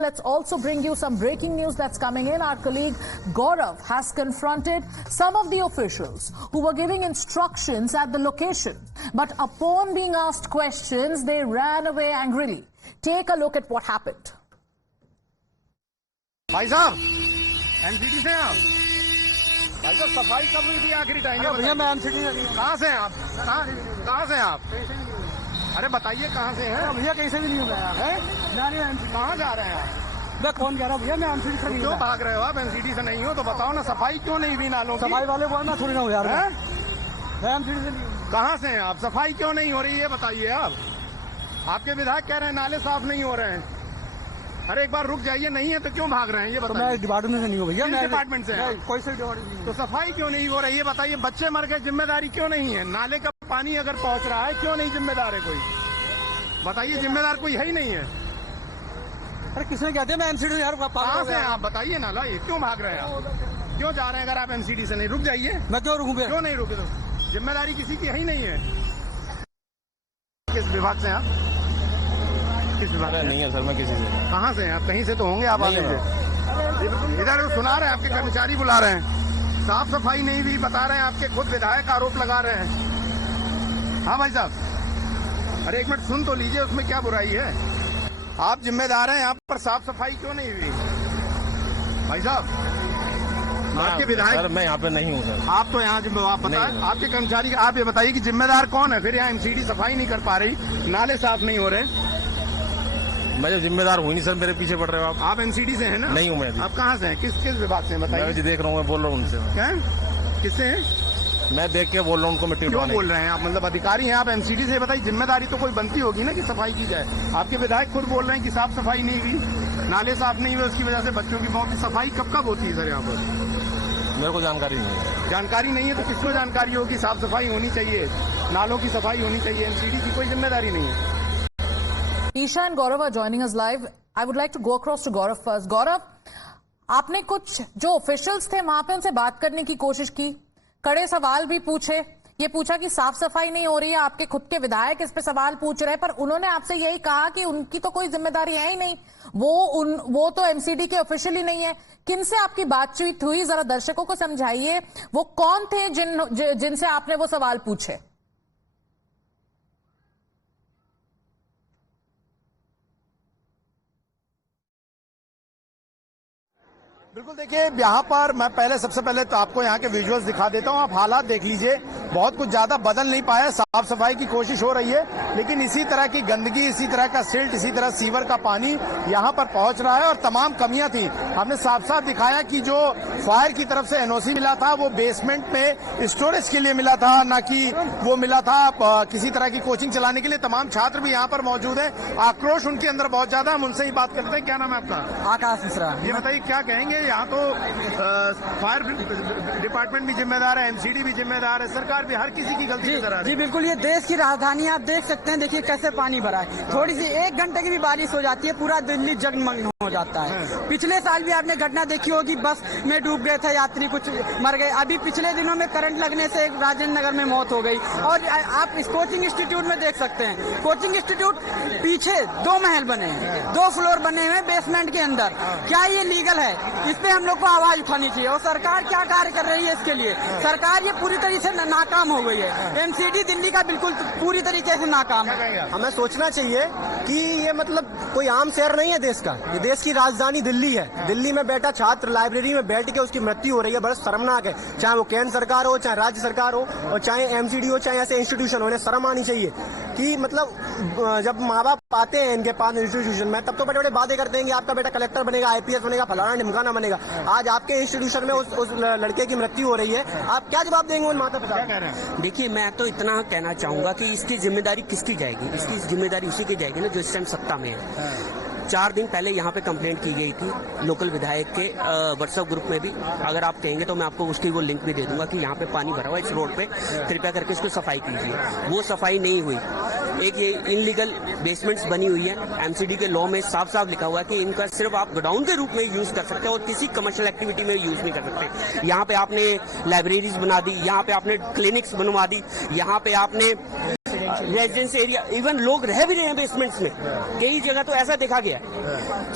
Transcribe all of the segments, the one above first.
Let's also bring you some breaking news that's coming in. Our colleague Gaurav has confronted some of the officials who were giving instructions at the location. But upon being asked questions, they ran away angrily. Take a look at what happened. भाई साहब MCD से आप भाई साहब सफाई कब हुई थी आखिरी टाइम? भैया मैं एमसीडी से। कहाँ से हैं आप? कहाँ से हैं आप? अरे बताइए कहाँ से हैं? भैया कहीं से भी नहीं हूँ मैं। कहाँ जा रहे हैं आप? मैं कौन कह रहा हूँ भैया, मैं एमसीडी से नहीं हूँ। क्यों भाग रहे हो आप? एमसीडी से नहीं हो तो बताओ ना, सफाई क्यों नहीं हुई नालों की? सफाई वाले बोल मैं थोड़ी ना हूँ यार, मैं एमसीडी से नहीं हूँ। कहाँ से हैं आप? सफाई क्यों नहीं हो रही है बताइए आप। आपके विधायक कह रहे हैं नाले साफ नहीं हो रहे हैं। अरे एक बार रुक जाइए, नहीं है तो क्यों भाग रहे हैं ये बताइए। मैं डिपार्टमेंट से नहीं हूँ भैया। किस डिपार्टमेंट से हैं? कोई से डिपार्टमेंट नहीं। तो सफाई क्यों नहीं हो रही है बताइए। बच्चे मर गए, जिम्मेदारी क्यों नहीं है? नाले का पानी अगर पहुंच रहा है, क्यों नहीं जिम्मेदार है कोई? बताइए, जिम्मेदार कोई है ही नहीं है। अरे किसने कहते हैं मैं एमसीडी से यार? कहाँ से हैं आप बताइए ना ला, ये क्यों भाग रहे हैं आप? क्यों जा रहे हैं? अगर आप एमसीडी से नहीं, रुक जाइए। मैं क्यों रुकूं? क्यों नहीं रुके? तो जिम्मेदारी किसी की है ही नहीं है। किस विभाग से हैं आप? किस विभाग से? नहीं है सर, मैं किसी से। कहाँ से हैं आप? कहीं से तो होंगे आप। आगे इधर सुना रहे हैं, आपके कर्मचारी बुला रहे हैं। साफ सफाई नहीं हुई बता रहे हैं, आपके खुद विधायक आरोप लगा रहे हैं। हाँ भाई साहब, अरे एक मिनट सुन तो लीजिए, उसमें क्या बुराई है? आप जिम्मेदार हैं, यहाँ पर साफ सफाई क्यों नहीं हुई? भाई साहब आपके विधायक। सर मैं यहाँ पे नहीं हूँ सर। आप तो यहाँ आप बताएं, आपके कर्मचारी, आप ये बताइए कि जिम्मेदार कौन है? फिर यहाँ एमसीडी सफाई नहीं कर पा रही, नाले साफ नहीं हो रहे। मैं जो जिम्मेदार हूँ नहीं सर, मेरे पीछे पड़ रहे हो आप। आप एनसीडी से हैं ना? नहीं हूँ मैं। आप कहाँ से हैं? किस विभाग से हैं बताइए? मैं देख रहा हूँ, मैं बोल रहा हूँ उनसे। क्या किससे हैं? मैं देख के बोल रहा हूँ उनको मिट्टी क्यों बोल रहे हैं आप? मतलब अधिकारी हैं आप एनसीडी से, बताइए जिम्मेदारी तो कोई बनती होगी ना कि सफाई की जाए। आपके विधायक खुद बोल रहे हैं कि साफ सफाई नहीं हुई, नाले साफ नहीं हुए, उसकी वजह से बच्चों की मौत। सफाई कब कब होती है सर यहाँ पर? मेरे को जानकारी नहीं है। जानकारी नहीं है तो किसको जानकारी होगी? साफ सफाई होनी चाहिए, नालों की सफाई होनी चाहिए, एनसीडी की कोई जिम्मेदारी नहीं है। Isha and Gaurav are joining us live. I would like to go across to Gaurav first. Gaurav, आपने कुछ जो ऑफिशियल्स थे वहां पे उनसे बात करने की कोशिश की, कड़े सवाल भी पूछे, ये पूछा कि साफ सफाई नहीं हो रही है, आपके खुद के विधायक इस पे सवाल पूछ रहे हैं, पर उन्होंने आपसे यही कहा कि उनकी तो कोई जिम्मेदारी है ही नहीं, वो तो एमसीडी के ऑफिशियल ही नहीं है। किनसे आपकी बातचीत हुई, जरा दर्शकों को समझाइए, वो कौन थे जिनसे आपने वो सवाल पूछे? बिल्कुल, देखिए यहाँ पर मैं सबसे पहले तो आपको यहाँ के विजुअल्स दिखा देता हूँ। आप हालात देख लीजिए, बहुत कुछ ज्यादा बदल नहीं पाया। साफ सफाई की कोशिश हो रही है, लेकिन इसी तरह की गंदगी, इसी तरह का सिल्ट, इसी तरह सीवर का पानी यहाँ पर पहुंच रहा है और तमाम कमियां थी। हमने साफ साफ दिखाया कि जो फायर की तरफ से एनओसी मिला था वो बेसमेंट में स्टोरेज के लिए मिला था, न कि वो मिला था किसी तरह की कोचिंग चलाने के लिए। तमाम छात्र भी यहाँ पर मौजूद है, आक्रोश उनके अंदर बहुत ज्यादा। हम उनसे ही बात करते हैं। क्या नाम है आपका? आकाश मिश्रा। ये बताइए क्या कहेंगे? यहाँ तो फायर डिपार्टमेंट भी जिम्मेदार है, एमसीडी भी जिम्मेदार है, सरकार भी, हर किसी की गलती नजर आ रही है। जी बिल्कुल, ये देश की राजधानी आप देख सकते हैं। देखिए कैसे पानी भरा है, थोड़ी सी 1 घंटे की भी बारिश हो जाती है, पूरा दिल्ली जगमग्न हो जाता है। पिछले साल भी आपने घटना देखी होगी, बस में डूब गए थे यात्री, कुछ मर गए। अभी पिछले दिनों में करंट लगने से एक राजेंद्र नगर में मौत हो गई। और आप इस कोचिंग इंस्टीट्यूट में देख सकते हैं, कोचिंग इंस्टीट्यूट पीछे 2 महल बने हैं, 2 फ्लोर बने हुए बेसमेंट के अंदर। क्या ये लीगल है? इस पे हम लोग को आवाज उठानी चाहिए। और सरकार क्या कार्य कर रही है इसके लिए? सरकार ये पूरी तरीके से नाकाम हो गई है। एमसीडी दिल्ली का बिल्कुल पूरी तरीके से नाकाम है। हमें सोचना चाहिए कि ये मतलब कोई आम शहर नहीं है देश का, ये देश की राजधानी दिल्ली है। दिल्ली में बैठा छात्र लाइब्रेरी में बैठ के उसकी मृत्यु हो रही है, बड़ा शर्मनाक है। चाहे वो केंद्र सरकार हो, चाहे राज्य सरकार हो, और चाहे एमसीडी हो, चाहे ऐसे इंस्टीट्यूशन हो, उन्हें शर्म आनी चाहिए कि मतलब जब माँ बाप आते हैं इनके पास इंस्टीट्यूशन में, तब तो बड़े बड़े बातें करते हैं कि आपका बेटा कलेक्टर बनेगा, आईपीएस बनेगा, फलाना ढिमकाना बनेगा। आज आपके इंस्टीट्यूशन में उस लड़के की मृत्यु हो रही है, आप क्या जवाब देंगे उन माता पिता? देखिए, मैं तो इतना कहना चाहूंगा कि इसकी जिम्मेदारी किसकी जाएगी? इसकी जिम्मेदारी उसी की जाएगी ना जो इस टाइम सत्ता में है। 4 दिन पहले यहाँ पे कंप्लेंट की गई थी लोकल विधायक के व्हाट्सएप ग्रुप में भी। अगर आप कहेंगे तो मैं आपको उसकी वो लिंक भी दे दूंगा कि यहाँ पे पानी भरा हुआ है इस रोड पे, कृपया करके इसको सफाई कीजिए। वो सफाई नहीं हुई। एक ये इनलीगल बेसमेंट्स बनी हुई है, एमसीडी के लॉ में साफ साफ लिखा हुआ है कि इनका सिर्फ आप गोडाउन के रूप में यूज कर सकते हैं और किसी कमर्शियल एक्टिविटी में यूज नहीं कर सकते। यहाँ पे आपने लाइब्रेरीज बना दी, यहाँ पे आपने क्लिनिक्स बनवा दी, यहाँ पे आपने रेजिडेंस एरिया, इवन लोग रह भी रहे हैं बेसमेंट्स में। कई जगह तो ऐसा देखा गया।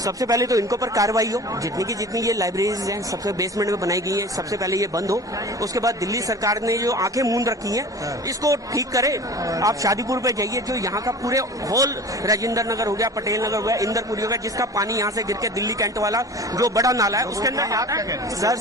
सबसे पहले तो इनको पर कार्रवाई हो, जितनी की जितनी ये लाइब्रेरीज हैं सबसे बेसमेंट में बनाई गई है, सबसे पहले ये बंद हो। उसके बाद दिल्ली सरकार ने जो आंखें मूंद रखी हैं इसको ठीक करे। आप शादीपुर पे जाइए, जो यहाँ का पूरे होल राजेंद्र नगर हो गया, पटेल नगर हो गया, इंदरपुरी हो गया, जिसका पानी यहाँ से गिर के दिल्ली कैंट वाला जो बड़ा नाला है उसके अंदर जाता है। सर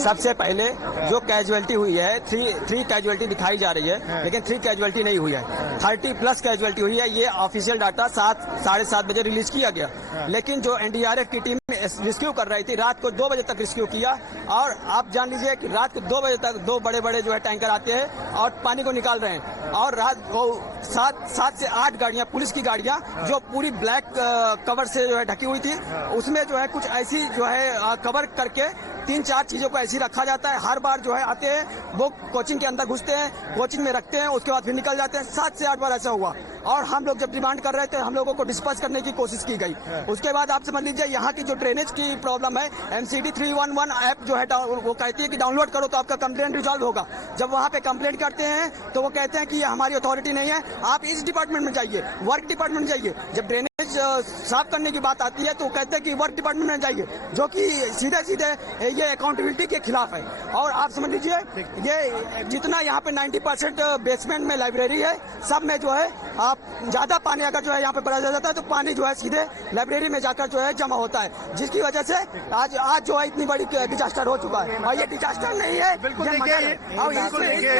सबसे पहले जो कैजुअलिटी हुई है, थ्री कैजुअलिटी दिखाई जा रही है, लेकिन 3 कैजुअलिटी नहीं हुई है, 30+ कैजुअलिटी हुई है। ये ऑफिशियल डाटा 7-7:30 बजे रिलीज किया गया। लेकिन जो एनडीआरएफ की टीम रेस्क्यू कर रही थी, रात को 2 बजे तक रेस्क्यू किया। और आप जान लीजिए कि रात को 2 बजे तक 2 बड़े जो है टैंकर आते हैं और पानी को निकाल रहे हैं। और रात को 7 से 8 गाड़ियां, पुलिस की गाड़ियां जो पूरी ब्लैक कवर से जो है ढकी हुई थी, उसमें जो है कुछ ऐसी जो है कवर करके 3-4 चीजों को ऐसी रखा जाता है। हर बार जो है आते हैं वो कोचिंग के अंदर घुसते हैं, कोचिंग में रखते हैं, उसके बाद फिर निकल जाते हैं। 7 से 8 बार ऐसा हुआ। और हम लोग जब डिमांड कर रहे थे, हम लोगों को डिस्पर्स करने की कोशिश की गई। उसके बाद आप समझ लीजिए यहाँ की जो ड्रेनेज की प्रॉब्लम है, MCD 311 ऐप जो है वो कहती है कि डाउनलोड करो तो आपका कंप्लेंट रिजॉल्व होगा। जब वहाँ पे कंप्लेंट करते हैं तो वो कहते हैं कि ये हमारी अथॉरिटी नहीं है, आप इस डिपार्टमेंट में जाइए, वर्क डिपार्टमेंट में जाइए। जब ड्रेनेज साफ करने की बात आती है तो कहते हैं कि वर्क डिपार्टमेंट में जाइए, जो कि सीधे ये अकाउंटेबिलिटी के खिलाफ है। और आप समझ लीजिए ये जितना यहाँ पे 90% बेसमेंट में लाइब्रेरी है, सब में जो है आप ज्यादा पानी अगर जो है यहाँ पे भरा जाता है तो पानी जो है सीधे लाइब्रेरी में जाकर जो है जमा होता है, जिसकी वजह से आज जो है इतनी बड़ी डिजास्टर हो चुका है। और ये डिजास्टर नहीं है, बिल्कुल देखिए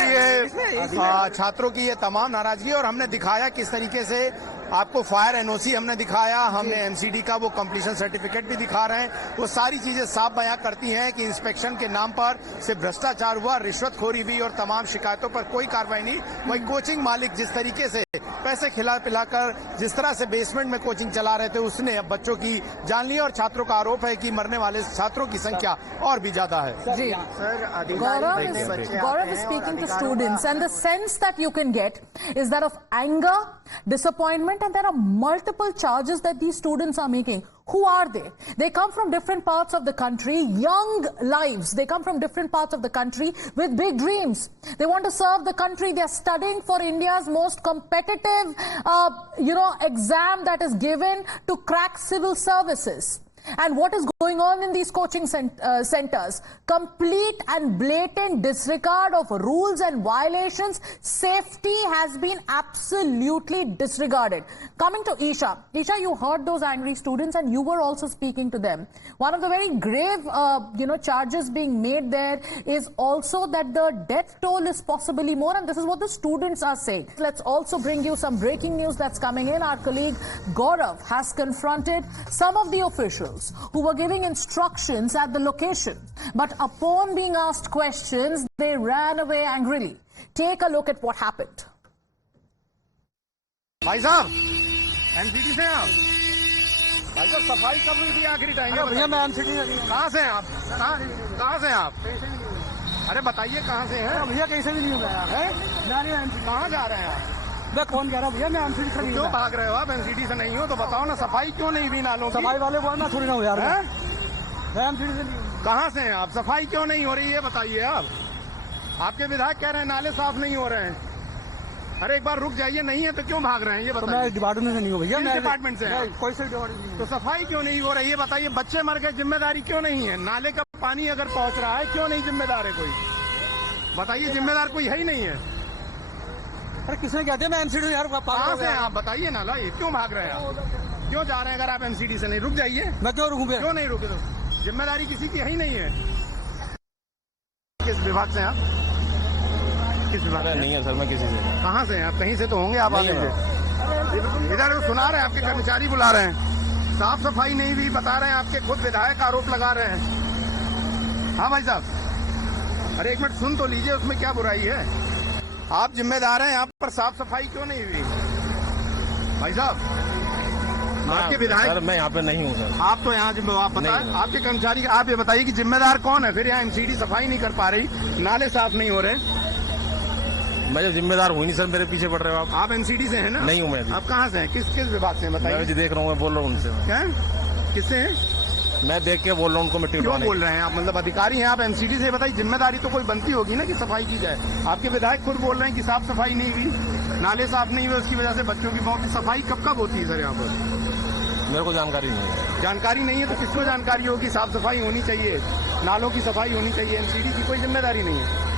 ये छात्रों की ये तमाम नाराजगी, और हमने दिखाया किस तरीके से आपको फायर एनओसी हमने दिखाया, हमने एमसीडी का वो कंप्लीशन सर्टिफिकेट भी दिखा रहे हैं। वो सारी चीजें साफ बयां करती हैं कि इंस्पेक्शन के नाम पर सिर्फ भ्रष्टाचार हुआ, रिश्वतखोरी हुई और तमाम शिकायतों पर कोई कार्रवाई नहीं। वही कोचिंग मालिक जिस तरीके से पैसे खिला पिलाकर जिस तरह से बेसमेंट में कोचिंग चला रहे थे, उसने अब बच्चों की जान ली। और छात्रों का आरोप है कि मरने वाले छात्रों की संख्या और भी ज्यादा है। जी, Gaurav is speaking to students, and the sense that you can get is that of anger, disappointment, and there are multiple charges that these students are making. Who are they? They come from different parts of the country, young lives. They come from different parts of the country with big dreams. They want to serve the country. They're studying for India's most competitive, exam that is given to crack civil services. And what is going on in these coaching centers? Complete and blatant disregard of rules and violations. Safety has been absolutely disregarded. Coming to Isha. Isha, you heard those angry students and you were also speaking to them. One of the very grave, charges being made there is also that the death toll is possibly more, and this is what the students are saying. Let's also bring you some breaking news that's coming in. Our colleague Gaurav has confronted some of the officials who were giving instructions at the location. But upon being asked questions, they ran away angrily. Take a look at what happened. भाई साहब MCD से हैं आप? भाई साहब सफाई कब हुई थी आखिरी टाइम? भैया मैं एमसीडी कहाँ से हैं आप? कहाँ से हैं आप? अरे बताइए कहाँ से हैं भैया? कैसे भी नहीं होगा यार, कहाँ जा रहे हैं आप? मैं कौन कह रहा हूँ भैया, मैं एमसीडी से नहीं क्यों भाग रहे हो आप? एमसीडी से नहीं हो तो बताओ ना, सफाई क्यों नहीं हुई नालों की? सफाई वाले बोलना थोड़ी ना हो यार, हैं? मैं एमसीडी से नहीं। कहाँ से हैं आप? सफाई क्यों नहीं हो रही है बताइए आप? आपके विधायक कह रहे हैं नाले साफ नहीं हो रहे हैं। अरे एक बार रुक जाइए, नहीं है तो क्यों भाग रहे हैं ये बताइए? मैं डिपार्टमेंट से नहीं हूँ भैया, किस डिपार्टमेंट से हैं? कोई से डिपार्टमेंट। तो सफाई क्यों नहीं हो रही है बताइए? बच्चे मर गए, जिम्मेदारी क्यों नहीं है? नाले का पानी अगर पहुंच रहा है, क्यों नहीं जिम्मेदार है कोई? बताइए, जिम्मेदार कोई है ही नहीं है। अरे किसने कहते हैं मैं एमसीडी यार? कहाँ से हैं आप बताइए ना लाई, क्यों भाग रहे हैं आप? क्यों जा रहे हैं? अगर आप एमसीडी से नहीं, रुक जाइए। मैं क्यों रुकूं? क्यों नहीं रुके? तो जिम्मेदारी किसी की है ही नहीं है। किस विभाग से हैं आप? किस विभाग से? नहीं है सर, मैं किसी से। कहाँ से हैं आप? कहीं से तो होंगे आप आगे से। इधर सुना रहे हैं, आपके कर्मचारी बुला रहे हैं, साफ सफाई नहीं भी बता रहे हैं, आपके खुद विधायक आरोप लगा रहे हैं। हाँ भाई साहब, अरे एक मिनट सुन तो लीजिए, उसमें क्या बुराई है? आप जिम्मेदार हैं, यहाँ पर साफ सफाई क्यों नहीं हुई? भाई साहब आपके विधायक। सर मैं यहाँ पे नहीं हूँ सर। आप तो यहाँ आप बताए, आपके कर्मचारी, आप ये बताइए कि जिम्मेदार कौन है? फिर यहाँ एमसीडी सफाई नहीं कर पा रही, नाले साफ नहीं हो रहे। मैं जो जिम्मेदार हूँ नहीं सर, मेरे पीछे पड़ रहे हो आप। आप एमसीडी से हैं ना? नहीं हूँ मैं। आप कहाँ से हैं? किस विभाग से बताइए? मैं देख रहा हूँ, मैं बोल रहा हूँ उनसे। क्या किससे हैं? मैं देख के बोल रहा हूँ उनको मिट्टी क्यों बोल रहे हैं आप? मतलब अधिकारी हैं आप एमसीडी से, बताइए जिम्मेदारी तो कोई बनती होगी ना कि सफाई की जाए। आपके विधायक खुद बोल रहे हैं कि साफ सफाई नहीं हुई। नाले साफ नहीं हुए, उसकी वजह से बच्चों की मौत। सफाई कब कब होती है सर यहाँ पर? मेरे को जानकारी नहीं है। जानकारी नहीं है तो किसको जानकारी होगी? साफ सफाई होनी चाहिए, नालों की सफाई होनी चाहिए, एमसीडी की कोई जिम्मेदारी नहीं है।